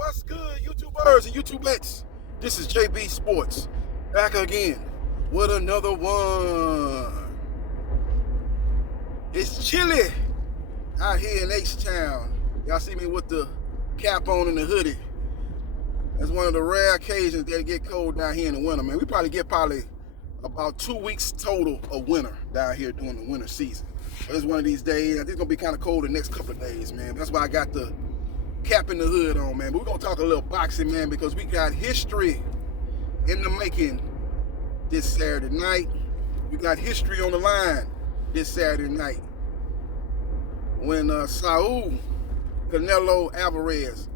What's good, YouTubers and YouTubettes? This is JBsports back again with another one. It's chilly out here in H-Town. Y'all see me with the cap on and the hoodie. That's one of the rare occasions that it get cold down here in the winter, man. We probably get about 2 weeks total of winter down here during the winter season. But it's one of these days. I think it's gonna be kind of cold the next couple of days, man. That's why I got the cap and the hood on, man. But we're gonna talk a little boxing, man, because we got history in the making this Saturday night. We got history on the line this Saturday night when Saul Canelo Alvarez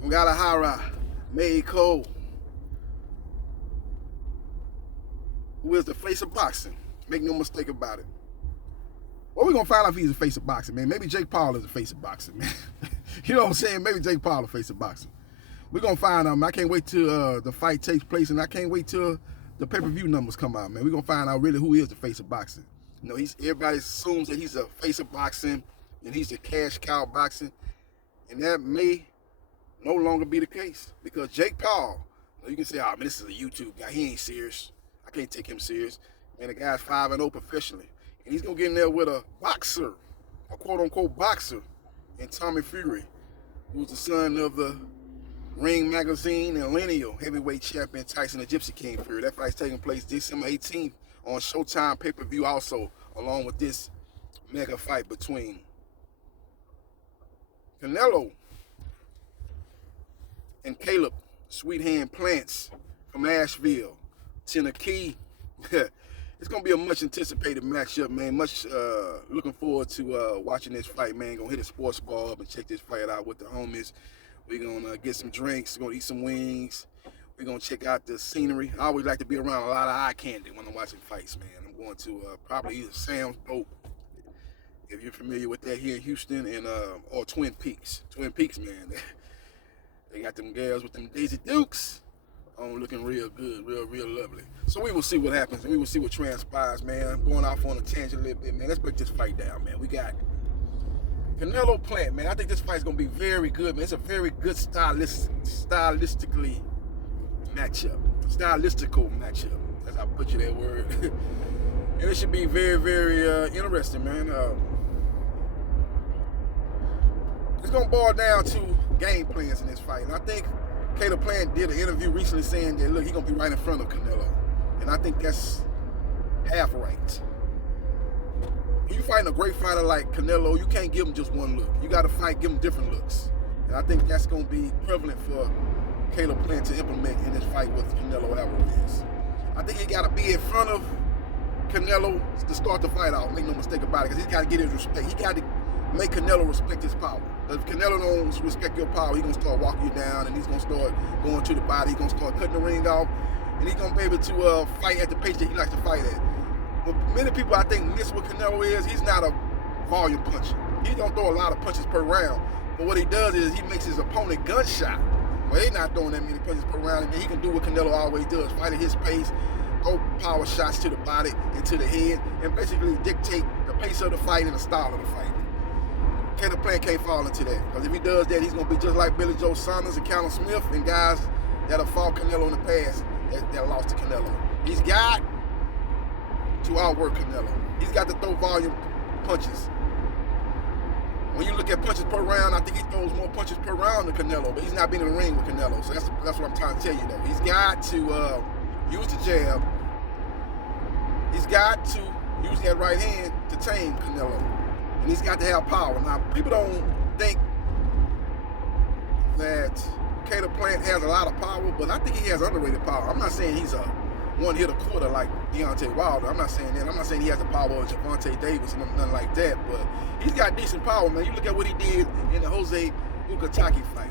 from Guadalajara, Mexico, who is the face of boxing. Make no mistake about it. Well, we're going to find out if he's the face of boxing, man. Maybe Jake Paul is the face of boxing, man. You know what I'm saying? Maybe Jake Paul is the face of boxing. We're going to find out, man. I can't wait till the fight takes place, and I can't wait till the pay-per-view numbers come out, man. We're going to find out really who is the face of boxing. You know, everybody assumes that he's a face of boxing, and he's the cash cow of boxing, and that may no longer be the case, because Jake Paul, you can say, oh, man, this is a YouTube guy. He ain't serious. I can't take him serious. Man, the guy's 5-0 professionally. And he's going to get in there with a boxer, a quote-unquote boxer, and Tommy Fury, who's the son of the Ring Magazine and lineal heavyweight champion Tyson the Gypsy King Fury. That fight's taking place December 18th on Showtime pay-per-view also, along with this mega fight between Canelo and Caleb Sweet Hand Plants from Asheville, Tennessee. It's going to be a much anticipated matchup, man. Much looking forward to watching this fight, man. Going to hit a sports bar up and check this fight out with the homies. We're going to get some drinks. We're going to eat some wings. We're going to check out the scenery. I always like to be around a lot of eye candy when I'm watching fights, man. I'm going to probably either Sam's Boat, if you're familiar with that here in Houston, and or Twin Peaks. Twin Peaks, man. They got them girls with them Daisy Dukes on, looking real good, real lovely. So we will see what happens, and we will see what transpires, man. I'm going off on a tangent a little bit, man. Let's break this fight down, man. We got Canelo Plant, man. I think this fight's going to be very good, man. It's a very good stylistically matchup. Stylistical matchup, as I butcher that word. And it should be very interesting, man. It's going to boil down to game plans in this fight. And I think Caleb Plant did an interview recently saying that, look, he's going to be right in front of Canelo. And I think that's half right. When you're fighting a great fighter like Canelo, you can't give him just one look. You got to give him different looks. And I think that's going to be prevalent for Caleb Plant to implement in this fight with Canelo Alvarez. I think he got to be in front of Canelo to start the fight out. Make no mistake about it, because he's got to get his respect. He got to make Canelo respect his power. If Canelo don't respect your power, he's going to start walking you down, and he's going to start going to the body. He's going to start cutting the ring off, and he's going to be able to fight at the pace that he likes to fight at. But many people, I think, miss what Canelo is. He's not a volume puncher. He don't throw a lot of punches per round. But what he does is he makes his opponent gunshot. Well, he's not throwing that many punches per round, and he can do what Canelo always does, fight at his pace, throw power shots to the body and to the head, and basically dictate the pace of the fight and the style of the fight. Caleb Plant can't fall into that, because if he does that, he's going to be just like Billy Joe Saunders and Callum Smith and guys that have fought Canelo in the past that lost to Canelo. He's got to outwork Canelo. He's got to throw volume punches. When you look at punches per round, I think he throws more punches per round than Canelo, but he's not been in the ring with Canelo, so that's what I'm trying to tell you, though. He's got to use the jab. He's got to use that right hand to tame Canelo. And he's got to have power. Now, people don't think that Caleb Plant has a lot of power, but I think he has underrated power. I'm not saying he's a one-hitter quarter like Deontay Wilder. I'm not saying that. I'm not saying he has the power of Javante Davis and nothing like that, but he's got decent power, man. You look at what he did in the Jose Ukatake fight.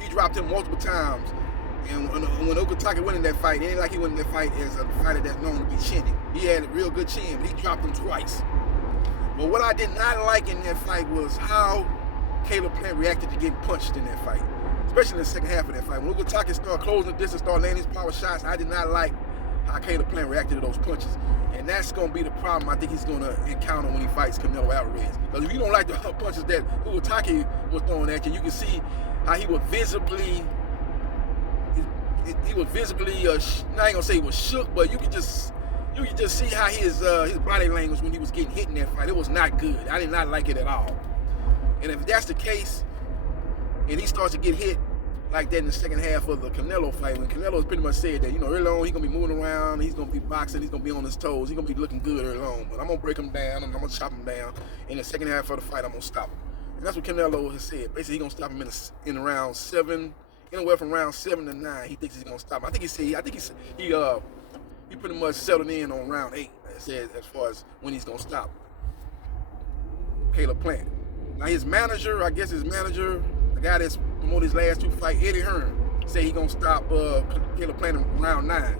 He dropped him multiple times. And when Ukatake went in that fight, it ain't like he went in that fight as a fighter that's known to be chinny. He had a real good chin, but he dropped him twice. But what I did not like in that fight was how Caleb Plant reacted to getting punched in that fight, especially in the second half of that fight. When Ukatake started closing the distance, started landing his power shots, I did not like how Caleb Plant reacted to those punches. And that's going to be the problem I think he's going to encounter when he fights Canelo Alvarez. Because if you don't like the punches that Ugatake was throwing at you, you can see how he would visibly, I ain't going to say he was shook, but you could just see how his body language when he was getting hit in that fight. It was not good. I did not like it at all. And if that's the case, and he starts to get hit like that in the second half of the Canelo fight, when Canelo pretty much said that, early on he's going to be moving around, he's going to be boxing, he's going to be on his toes, he's going to be looking good early on, but I'm going to break him down and I'm going to chop him down. In the second half of the fight, I'm going to stop him. And that's what Canelo has said. Basically, he's going to stop him in round 7, anywhere from round 7 to 9, he thinks he's going to stop him. I think he pretty much settled in on round 8, as far as when he's going to stop Caleb Plant. Now his manager, the guy that's promoted his last 2 fights, Eddie Hearn, say he's going to stop Caleb Plant in round 9.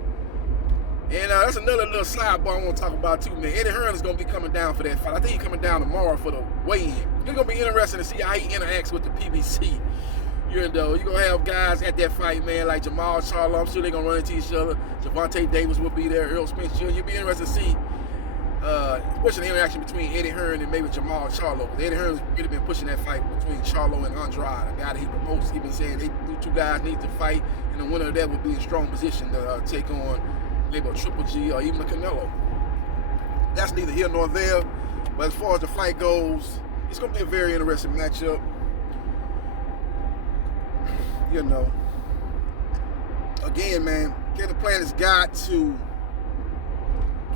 And that's another little sidebar I want to talk about too, man. Eddie Hearn is going to be coming down for that fight. I think he's coming down tomorrow for the weigh-in. It's going to be interesting to see how he interacts with the PBC. You're going to have guys at that fight, man, like Jamal Charlo. I'm sure they're going to run into each other. Javante Davis will be there. Earl Spence Jr. You'll be interested to see, especially the interaction between Eddie Hearn and maybe Jamal Charlo. Eddie Hearn's really been pushing that fight between Charlo and Andrade, a guy that he promotes. He's been saying they 2 guys need to fight, and the winner of that would be in a strong position to take on maybe a Triple G or even a Canelo. That's neither here nor there. But as far as the fight goes, it's going to be a very interesting matchup. Again, man, Caleb Plant has got to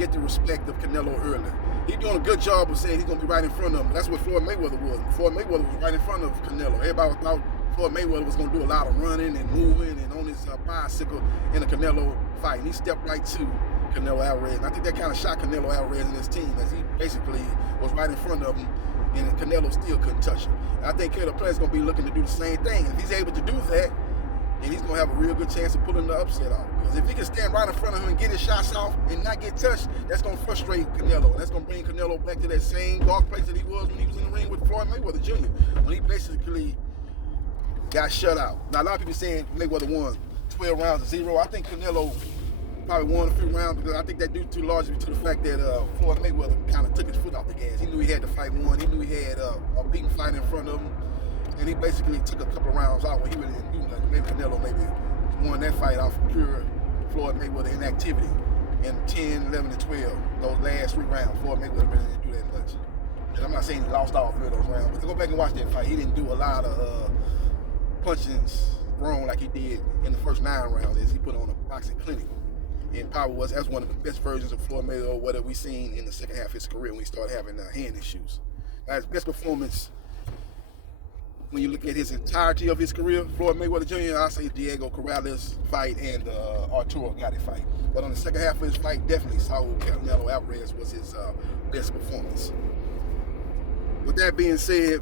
get the respect of Canelo early. He's doing a good job of saying he's going to be right in front of him. That's what Floyd Mayweather was. Floyd Mayweather was right in front of Canelo. Everybody thought Floyd Mayweather was going to do a lot of running and moving and on his bicycle in a Canelo fight. And he stepped right to Canelo Alvarez. And I think that kind of shocked Canelo Alvarez and his team, as he basically was right in front of him, and Canelo still couldn't touch him. And I think Caleb Plant's going to be looking to do the same thing. If he's able to do that, then he's going to have a real good chance of pulling the upset off. Because if he can stand right in front of him and get his shots off and not get touched, that's going to frustrate Canelo. And that's going to bring Canelo back to that same dark place that he was when he was in the ring with Floyd Mayweather Jr., when he basically got shut out. Now, a lot of people saying Mayweather won 12 rounds to 0. I think Canelo probably won a few rounds, because I think that due largely to the fact that Floyd Mayweather kind of took his foot off the gas. He knew he had the fight won. He knew he had a beaten fight in front of him. And he basically took a couple of rounds out where he really didn't do nothing. Maybe Canelo won that fight off of pure Floyd Mayweather inactivity. In 10, 11, and 12, those last 3 rounds, Floyd Mayweather really didn't do that much. And I'm not saying he lost all 3 of those rounds, but to go back and watch that fight, he didn't do a lot of punchings thrown like he did in the first 9 rounds as he put on a boxing clinic. And probably that's one of the best versions of Floyd Mayweather, what have we seen in the second half of his career when he started having hand issues. Now, his best performance, when you look at his entirety of his career, Floyd Mayweather Jr., I say Diego Corrales fight and Arturo Gatti fight. But on the second half of his fight, definitely Saul Canelo Alvarez was his best performance. With that being said,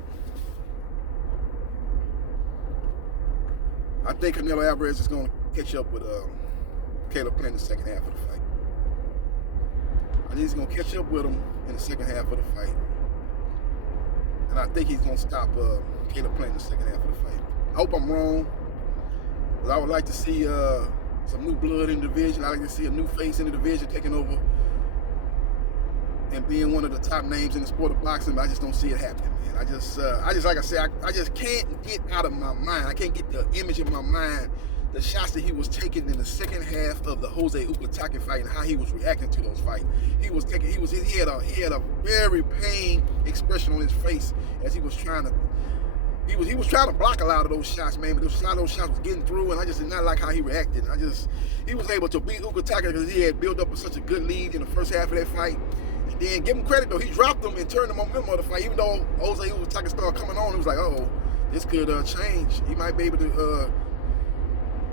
I think Canelo Alvarez is going to catch up with Caleb Plant in the second half of the fight. I think he's going to catch up with him in the second half of the fight. And I think he's going to stop Caleb Plant in the second half of the fight. I hope I'm wrong, because I would like to see some new blood in the division. I'd like to see a new face in the division taking over and being one of the top names in the sport of boxing, but I just don't see it happening, man. I just like I said, I just can't get out of my mind. I can't get the image in my mind, the shots that he was taking in the second half of the Jose Ugatake fight and how he was reacting to those fights. He had a very pained expression on his face as he was trying to block a lot of those shots, man, but a lot of those shots was getting through, and I just did not like how he reacted. He was able to beat Ugatake because he had built up such a good lead in the first half of that fight. And then give him credit though, he dropped him and turned the momentum of the fight. Even though Jose Ugatake started coming on, he was like, oh, this could change. He might be able to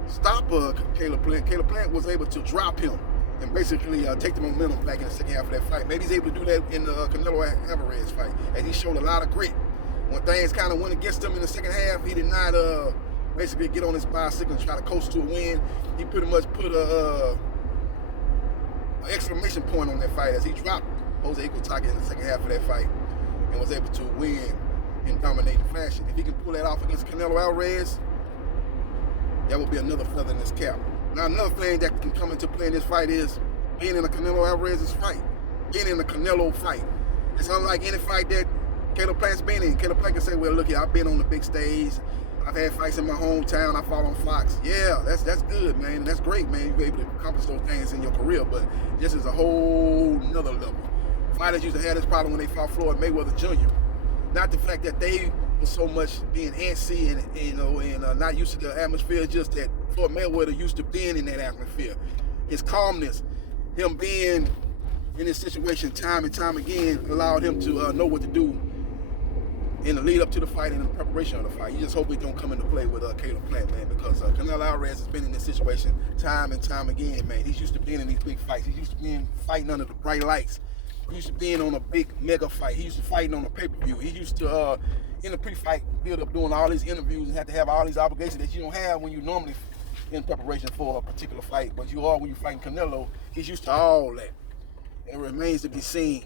stop Caleb Plant. Caleb Plant was able to drop him and basically take the momentum back in the second half of that fight. Maybe he's able to do that in the Canelo Alvarez fight, as he showed a lot of grit. When things kind of went against him in the second half, he did not basically get on his bicycle and try to coast to a win. He pretty much put an exclamation point on that fight as he dropped Jose Ugatake in the second half of that fight and was able to win in dominating fashion. If he can pull that off against Canelo Alvarez, that would be another feather in his cap. Now, another thing that can come into play in this fight is being in a Canelo Alvarez's fight, being in a Canelo fight. It's unlike any fight that Caleb Plant's been in. Caleb Plant can say, well, look here, I've been on the big stage. I've had fights in my hometown. I fought on Fox. Yeah, that's good, man. That's great, man. You're able to accomplish those things in your career, but this is a whole nother level. Fighters used to have this problem when they fought Floyd Mayweather Jr. Not the fact that they were so much being antsy and not used to the atmosphere, just that Floyd Mayweather used to being in that atmosphere. His calmness, him being in this situation time and time again, allowed him to know what to do in the lead up to the fight and in the preparation of the fight. You just hope it don't come into play with Caleb Plant, man, because Canelo Alvarez has been in this situation time and time again, man. He's used to being in these big fights. He's used to being fighting under the bright lights. He used to being on a big mega fight. He used to fighting on a pay-per-view. He used to, in the pre-fight build-up, doing all these interviews and have to have all these obligations that you don't have when you normally in preparation for a particular fight, but you are when you're fighting Canelo. He's used to all that. And it remains to be seen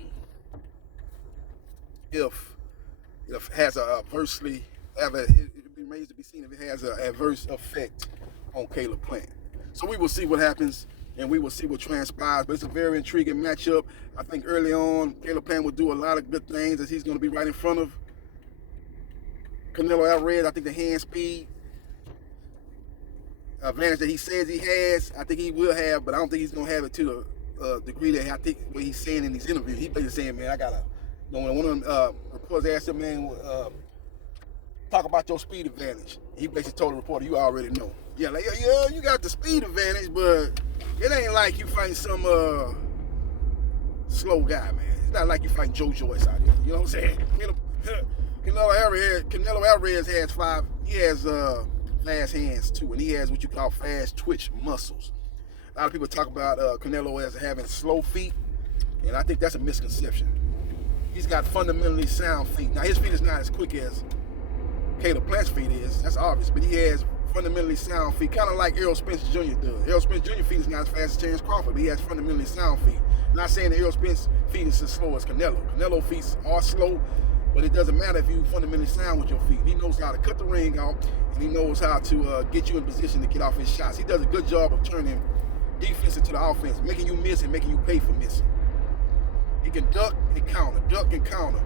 if it has it remains to be seen if it has an adverse effect on Caleb Plant. So we will see what happens and we will see what transpires. But it's a very intriguing matchup. I think early on, Caleb Plant will do a lot of good things as he's going to be right in front of Canelo Alvarez. I think the hand speed advantage that he says he has, I think he will have, but I don't think he's going to have it to the degree that I think what he's saying in these interviews. He's basically saying, man, I got to, when one of them reporters asked him, man, talk about your speed advantage. He basically told the reporter, you already know. Yeah, like, yeah, you got the speed advantage, but it ain't like you fighting some slow guy, man. It's not like you fighting Joe Joyce out here. You know what I'm saying? Canelo Alvarez has fast hands too, and he has what you call fast twitch muscles. A lot of people talk about Canelo as having slow feet, and I think that's a misconception. He's got fundamentally sound feet. Now, his feet is not as quick as Caleb Plant's feet is, that's obvious, but he has fundamentally sound feet, kind of like Errol Spence Jr. does. Errol Spence Jr. feet is not as fast as Terence Crawford, but he has fundamentally sound feet. I'm not saying that Errol Spence feet is as slow as Canelo. Canelo feet are slow, but it doesn't matter if you fundamentally sound with your feet. He knows how to cut the ring out, and he knows how to get you in position to get off his shots. He does a good job of turning defense into the offense, making you miss and making you pay for missing. He can duck and counter,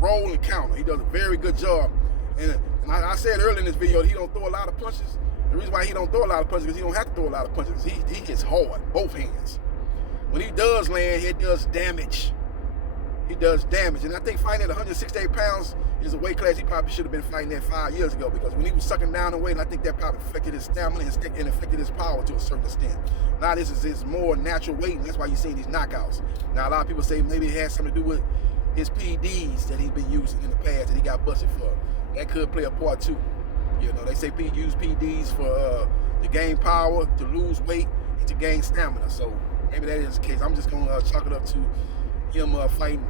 roll and counter. He does a very good job. And I said earlier in this video, he don't throw a lot of punches. The reason why he don't throw a lot of punches is because he don't have to throw a lot of punches. He hits hard, both hands. When he does land, he does damage. He does damage. And I think fighting at 168 pounds is a weight class he probably should have been fighting at 5 years ago, because when he was sucking down the weight, I think that probably affected his stamina and affected his power to a certain extent. Now this is his more natural weight, and that's why you're seeing these knockouts. Now a lot of people say maybe it has something to do with his PEDs that he's been using in the past that he got busted for. That could play a part too. You know, they say use PEDs for to gain power, to lose weight, and to gain stamina. So maybe that is the case. I'm just going to chalk it up to him fighting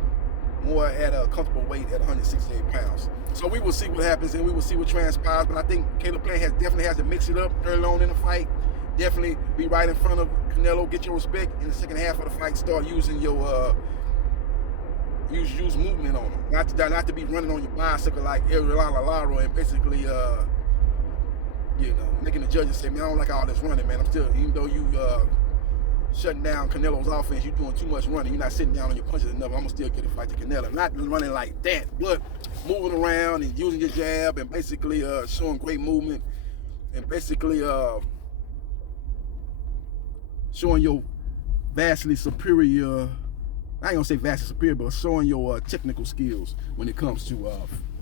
more at a comfortable weight at 168 pounds. So we will see what happens and we will see what transpires. But I think Caleb Plant definitely has to mix it up early on in the fight. Definitely be right in front of Canelo, get your respect in the second half of the fight. Start using your use movement on him. Not to be running on your bicycle like Ariel Lara and basically making the judges say, man, I don't like all this running, man. I'm still, even though you shutting down Canelo's offense, you're doing too much running, you're not sitting down on your punches enough, I'm gonna still get a fight to Canelo. Not running like that, but moving around and using your jab and basically showing great movement and basically showing your vastly superior, I ain't gonna say vastly superior, but showing your technical skills when it comes to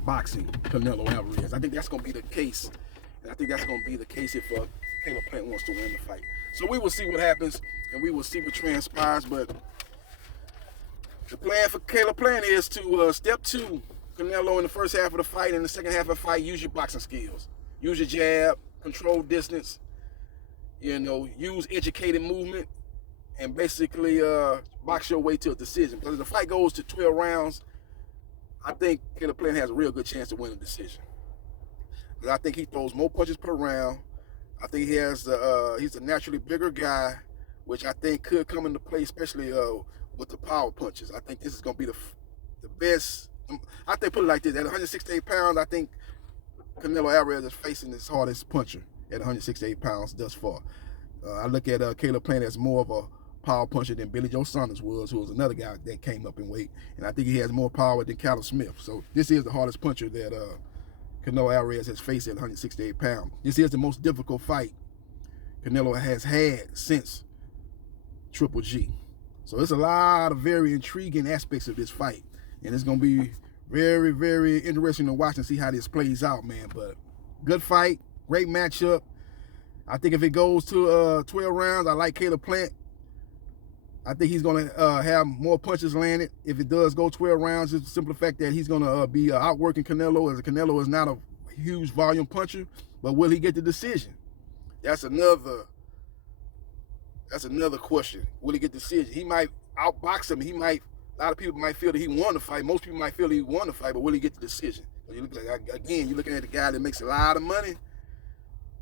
boxing Canelo Alvarez. I think that's gonna be the case. And I think that's gonna be the case if Caleb Plant wants to win the fight. So we will see what happens and we will see what transpires. But the plan for Caleb Plant is to step two Canelo in the first half of the fight. In the second half of the fight, use your boxing skills. Use your jab, control distance, use educated movement, and basically box your way to a decision. Because if the fight goes to 12 rounds, I think Caleb Plant has a real good chance to win the decision. Because I think he throws more punches per round. I think he's a naturally bigger guy, which I think could come into play, especially with the power punches. I think this is going to be the best. I think, put it like this, at 168 pounds, I think Canelo Alvarez is facing his hardest puncher at 168 pounds thus far. I look at Caleb Plant as more of a power puncher than Billy Joe Saunders was, who was another guy that came up in weight. And I think he has more power than Callum Smith. So this is the hardest puncher that Canelo Alvarez has faced at 168 pounds. This is the most difficult fight Canelo has had since Triple G. So there's a lot of very intriguing aspects of this fight. And it's going to be very, very interesting to watch and see how this plays out, man. But good fight, great matchup. I think if it goes to 12 rounds, I like Caleb Plant. I think he's going to have more punches landed. If it does go 12 rounds, it's the simple fact that he's going to be outworking Canelo, as Canelo is not a huge volume puncher. But will he get the decision? That's another question. Will he get the decision? He might outbox him. A lot of people might feel that he won the fight. Most people might feel that he won the fight, but will he get the decision? You look like, again, you're looking at a guy that makes a lot of money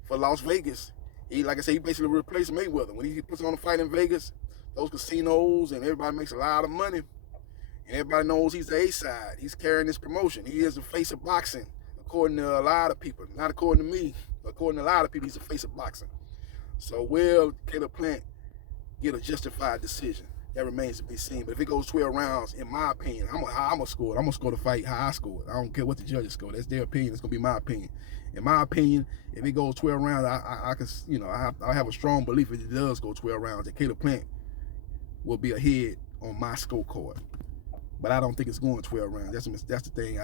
for Las Vegas. He, like I said, he basically replaced Mayweather. When he puts on a fight in Vegas, those casinos and everybody makes a lot of money. And everybody knows he's the A-side. He's carrying this promotion. He is the face of boxing, according to a lot of people. Not according to me, but according to a lot of people, he's the face of boxing. So will Caleb Plant get a justified decision? That remains to be seen. But if it goes 12 rounds, in my opinion, I'm gonna score it. I'm gonna score the fight how I score it. I don't care what the judges score. That's their opinion. It's gonna be my opinion. In my opinion, if it goes 12 rounds, I can, I have a strong belief if it does go 12 rounds that Caleb Plant will be ahead on my scorecard. But I don't think it's going 12 rounds. That's the thing.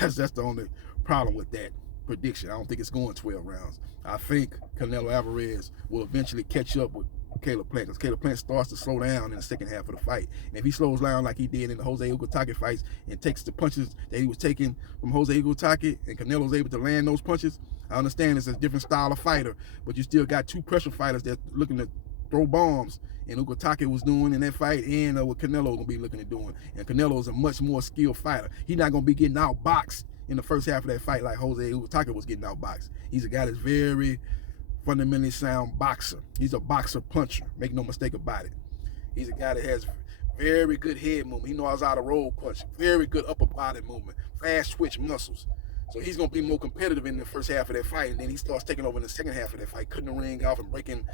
That's the only problem with that prediction. I don't think it's going 12 rounds. I think Canelo Alvarez will eventually catch up with Caleb Plant, because Caleb Plant starts to slow down in the second half of the fight. And if he slows down like he did in the Jose Ugutake fights and takes the punches that he was taking from Jose Ugutake, and Canelo's able to land those punches, I understand it's a different style of fighter, but you still got two pressure fighters that's looking to throw bombs, and Ugutake was doing in that fight, and what Canelo gonna be looking at doing. And Canelo is a much more skilled fighter. He's not gonna be getting outboxed in the first half of that fight like Jose Ugutake was getting outboxed. He's a guy that's very fundamentally sound boxer. He's a boxer puncher. Make no mistake about it. He's a guy that has very good head movement. He knows how to roll punch. Very good upper body movement. Fast twitch muscles. So he's going to be more competitive in the first half of that fight, and then he starts taking over in the second half of that fight, cutting the ring off and breaking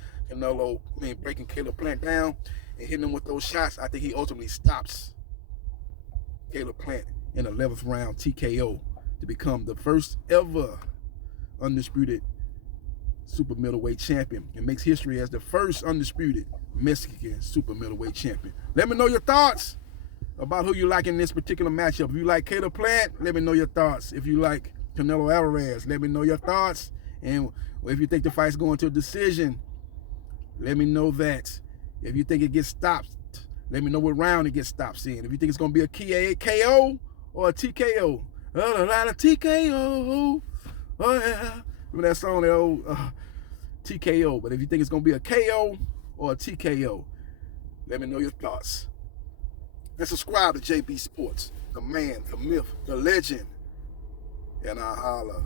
Caleb Plant down and hitting him with those shots. I think he ultimately stops Caleb Plant in the 11th round TKO to become the first ever undisputed super middleweight champion, and makes history as the first undisputed Mexican super middleweight champion. Let me know your thoughts about who you like in this particular matchup. If you like Caleb Plant, let me know your thoughts. If you like Canelo Alvarez, let me know your thoughts. And if you think the fight's going to a decision, let me know that. If you think it gets stopped, let me know what round it gets stopped in. If you think it's going to be a KO or a TKO. A lot of TKO. Oh, yeah. Remember that song, that old TKO. But if you think it's going to be a KO or a TKO, let me know your thoughts. And subscribe to JB Sports, the man, the myth, the legend. And I holla.